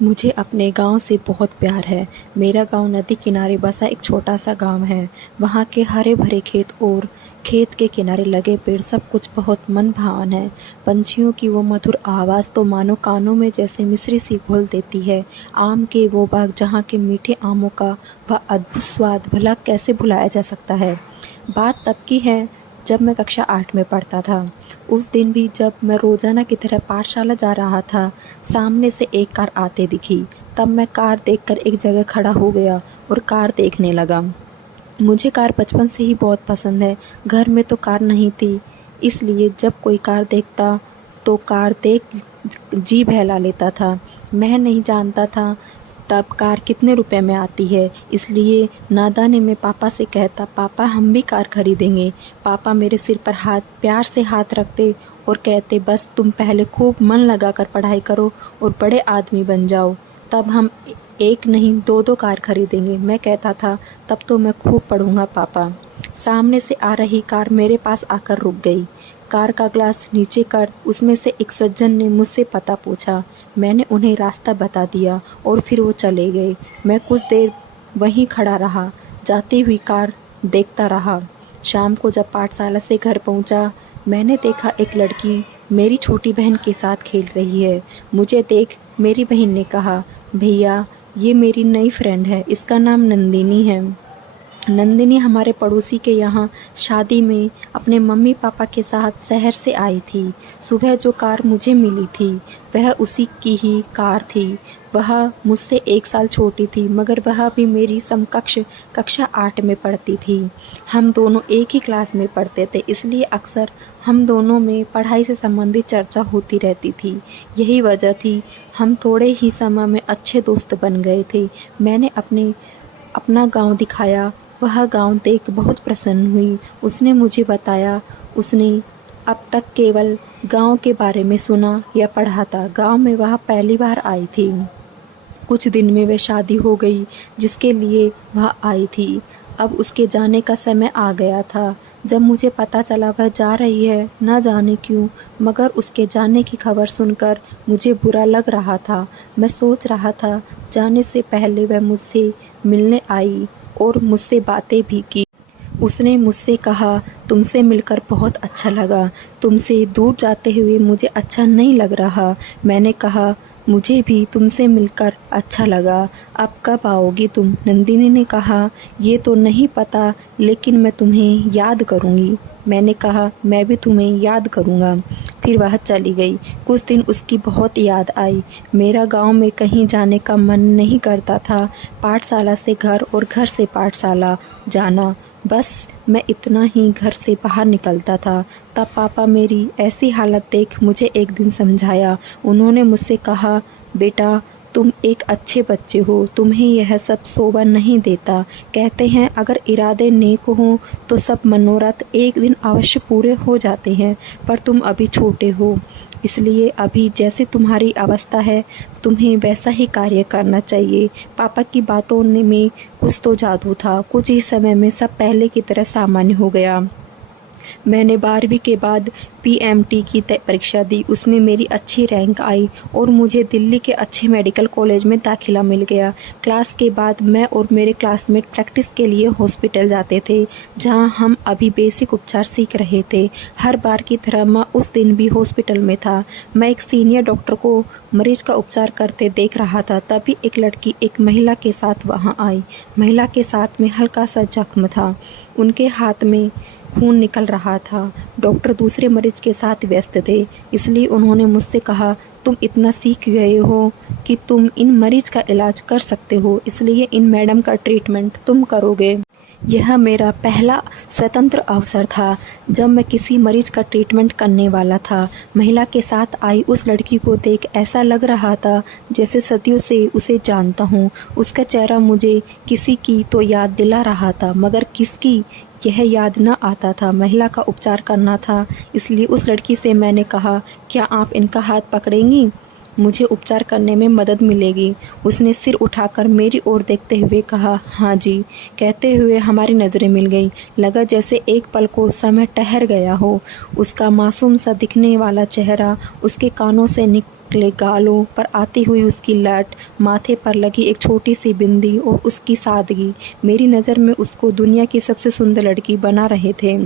मुझे अपने गांव से बहुत प्यार है। मेरा गांव नदी किनारे बसा एक छोटा सा गांव है। वहाँ के हरे भरे खेत और खेत के किनारे लगे पेड़ सब कुछ बहुत मन भावन है। पंछियों की वो मधुर आवाज़ तो मानो कानों में जैसे मिश्री सी घोल देती है। आम के वो बाग जहाँ के मीठे आमों का वह अद्भुत स्वाद भला कैसे भुलाया जा सकता है। बात तब की है जब मैं कक्षा 8 में पढ़ता था। उस दिन भी जब मैं रोजाना की तरह पाठशाला जा रहा था, सामने से एक कार आते दिखी। तब मैं कार देखकर एक जगह खड़ा हो गया और कार देखने लगा। मुझे कार बचपन से ही बहुत पसंद है। घर में तो कार नहीं थी, इसलिए जब कोई कार देखता तो कार देख जी बहला लेता था। मैं नहीं जानता था तब कार कितने रुपए में आती है, इसलिए नादानी में पापा से कहता, पापा हम भी कार खरीदेंगे। पापा मेरे सिर पर प्यार से हाथ रखते और कहते, बस तुम पहले खूब मन लगाकर पढ़ाई करो और बड़े आदमी बन जाओ, तब हम एक नहीं दो दो कार खरीदेंगे। मैं कहता था, तब तो मैं खूब पढ़ूंगा पापा। सामने से आ रही कार मेरे पास आकर रुक गई। कार का ग्लास नीचे कर उसमें से एक सज्जन ने मुझसे पता पूछा। मैंने उन्हें रास्ता बता दिया और फिर वो चले गए। मैं कुछ देर वहीं खड़ा रहा, जाती हुई कार देखता रहा। शाम को जब पाठशाला से घर पहुंचा, मैंने देखा एक लड़की मेरी छोटी बहन के साथ खेल रही है। मुझे देख मेरी बहन ने कहा, भैया ये मेरी नई फ्रेंड है, इसका नाम नंदिनी है। नंदिनी हमारे पड़ोसी के यहाँ शादी में अपने मम्मी पापा के साथ शहर से आई थी। सुबह जो कार मुझे मिली थी वह उसी की ही कार थी। वह मुझसे 1 साल छोटी थी, मगर वह भी मेरी समकक्ष कक्षा 8 में पढ़ती थी। हम दोनों एक ही क्लास में पढ़ते थे, इसलिए अक्सर हम दोनों में पढ़ाई से संबंधित चर्चा होती रहती थी। यही वजह थी हम थोड़े ही समय में अच्छे दोस्त बन गए थे। मैंने अपना गांव दिखाया। वह गांव देख बहुत प्रसन्न हुई। उसने मुझे बताया उसने अब तक केवल गांव के बारे में सुना या पढ़ा था। गांव में वह पहली बार आई थी। कुछ दिन में वह शादी हो गई जिसके लिए वह आई थी। अब उसके जाने का समय आ गया था। जब मुझे पता चला वह जा रही है, न जाने क्यों, मगर उसके जाने की खबर सुनकर मुझे बुरा लग रहा था। मैं सोच रहा था जाने से पहले वह मुझसे मिलने आई और मुझसे बातें भी की। उसने मुझसे कहा, तुमसे मिलकर बहुत अच्छा लगा। तुमसे दूर जाते हुए मुझे अच्छा नहीं लग रहा। मैंने कहा, मुझे भी तुमसे मिलकर अच्छा लगा। अब कब आओगी तुम? नंदिनी ने कहा, ये तो नहीं पता, लेकिन मैं तुम्हें याद करूँगी। मैंने कहा, मैं भी तुम्हें याद करूँगा। फिर वह चली गई। कुछ दिन उसकी बहुत याद आई। मेरा गांव में कहीं जाने का मन नहीं करता था। पाठशाला से घर और घर से पाठशाला जाना, बस मैं इतना ही घर से बाहर निकलता था। तब पापा मेरी ऐसी हालत देख मुझे एक दिन समझाया। उन्होंने मुझसे कहा, बेटा तुम एक अच्छे बच्चे हो, तुम्हें यह सब शोभा नहीं देता। कहते हैं अगर इरादे नेक हों तो सब मनोरथ एक दिन अवश्य पूरे हो जाते हैं, पर तुम अभी छोटे हो, इसलिए अभी जैसे तुम्हारी अवस्था है तुम्हें वैसा ही कार्य करना चाहिए। पापा की बातों में कुछ तो जादू था। कुछ ही समय में सब पहले की तरह सामान्य हो गया। मैंने 12वीं के बाद पीएमटी की परीक्षा दी। उसमें मेरी अच्छी रैंक आई और मुझे दिल्ली के अच्छे मेडिकल कॉलेज में दाखिला मिल गया। क्लास के बाद मैं और मेरे क्लासमेट प्रैक्टिस के लिए हॉस्पिटल जाते थे, जहां हम अभी बेसिक उपचार सीख रहे थे। हर बार की तरह मैं उस दिन भी हॉस्पिटल में था। मैं एक सीनियर डॉक्टर को मरीज का उपचार करते देख रहा था। तभी एक लड़की एक महिला के साथ वहाँ आई। महिला के साथ में हल्का सा जख्म था, उनके हाथ में खून निकल रहा था। डॉक्टर दूसरे मरीज के साथ व्यस्त थे, इसलिए उन्होंने मुझसे कहा, तुम इतना सीख गए हो कि तुम इन मरीज का इलाज कर सकते हो, इसलिए इन मैडम का ट्रीटमेंट तुम करोगे। यह मेरा पहला स्वतंत्र अवसर था जब मैं किसी मरीज का ट्रीटमेंट करने वाला था। महिला के साथ आई उस लड़की को देख ऐसा लग रहा था जैसे सदियों से उसे जानता हूँ। उसका चेहरा मुझे किसी की तो याद दिला रहा था, मगर किसकी यह याद न आता था। महिला का उपचार करना था, इसलिए उस लड़की से मैंने कहा, क्या आप इनका हाथ पकड़ेंगी? मुझे उपचार करने में मदद मिलेगी। उसने सिर उठाकर मेरी ओर देखते हुए कहा, हाँ जी। कहते हुए हमारी नज़रें मिल गई। लगा जैसे एक पल को समय ठहर गया हो। उसका मासूम सा दिखने वाला चेहरा, उसके कानों से निकले गालों पर आती हुई उसकी लट, माथे पर लगी एक छोटी सी बिंदी और उसकी सादगी मेरी नज़र में उसको दुनिया की सबसे सुंदर लड़की बना रहे थे।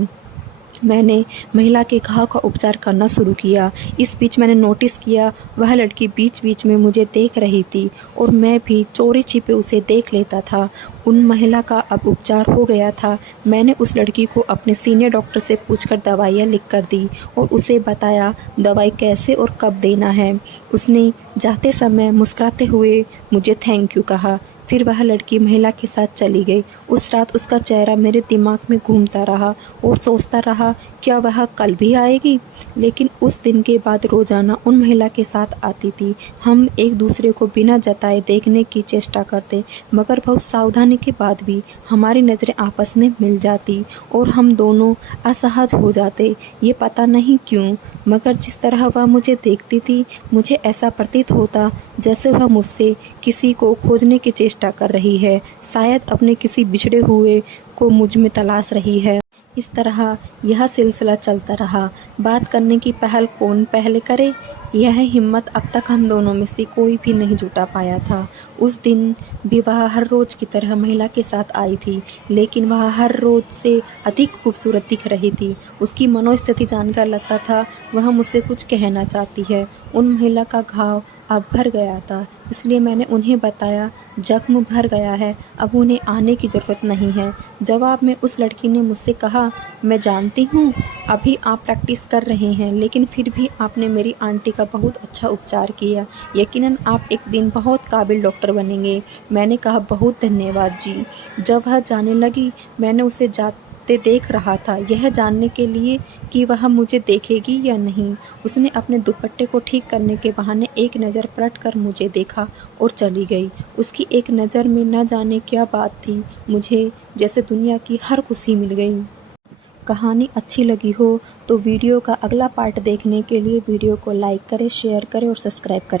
मैंने महिला के घाव का उपचार करना शुरू किया। इस बीच मैंने नोटिस किया वह लड़की बीच बीच में मुझे देख रही थी और मैं भी चोरी छिपे उसे देख लेता था। उन महिला का अब उपचार हो गया था। मैंने उस लड़की को अपने सीनियर डॉक्टर से पूछकर दवाइयाँ लिख कर दी और उसे बताया दवाई कैसे और कब देना है। उसने जाते समय मुस्कुराते हुए मुझे थैंक यू कहा। फिर वह लड़की महिला के साथ चली गई। उस रात उसका चेहरा मेरे दिमाग में घूमता रहा और सोचता रहा क्या वह कल भी आएगी। लेकिन उस दिन के बाद रोज़ाना उन महिला के साथ आती थी। हम एक दूसरे को बिना जताए देखने की चेष्टा करते, मगर बहुत सावधानी के बाद भी हमारी नज़रें आपस में मिल जाती और हम दोनों असहज हो जाते। ये पता नहीं क्यों, मगर जिस तरह वह मुझे देखती थी मुझे ऐसा प्रतीत होता जैसे वह मुझसे किसी को खोजने की चेष्टा कर रही है, शायद अपने किसी बिछड़े हुए को मुझ में तलाश रही है। इस तरह यह सिलसिला चलता रहा। बात करने की पहल कौन पहले करे, यह हिम्मत अब तक हम दोनों में से कोई भी नहीं जुटा पाया था। उस दिन भी वह हर रोज़ की तरह महिला के साथ आई थी, लेकिन वह हर रोज़ से अधिक खूबसूरत दिख रही थी। उसकी मनोस्थिति जानकर लगता था वह मुझसे कुछ कहना चाहती है। उन महिला का घाव अब भर गया था, इसलिए मैंने उन्हें बताया जख्म भर गया है, अब उन्हें आने की ज़रूरत नहीं है। जवाब में उस लड़की ने मुझसे कहा, मैं जानती हूँ अभी आप प्रैक्टिस कर रहे हैं, लेकिन फिर भी आपने मेरी आंटी का बहुत अच्छा उपचार किया। यकीनन आप एक दिन बहुत काबिल डॉक्टर बनेंगे। मैंने कहा, बहुत धन्यवाद जी। जब वह जाने लगी मैंने उसे जाते देख रहा था, यह जानने के लिए कि वह मुझे देखेगी या नहीं। उसने अपने दुपट्टे को ठीक करने के बहाने एक नज़र पलट कर मुझे देखा और चली गई। उसकी एक नज़र में न जाने क्या बात थी, मुझे जैसे दुनिया की हर खुशी मिल गई। कहानी अच्छी लगी हो तो वीडियो का अगला पार्ट देखने के लिए वीडियो को लाइक करें, शेयर करें और सब्सक्राइब करें।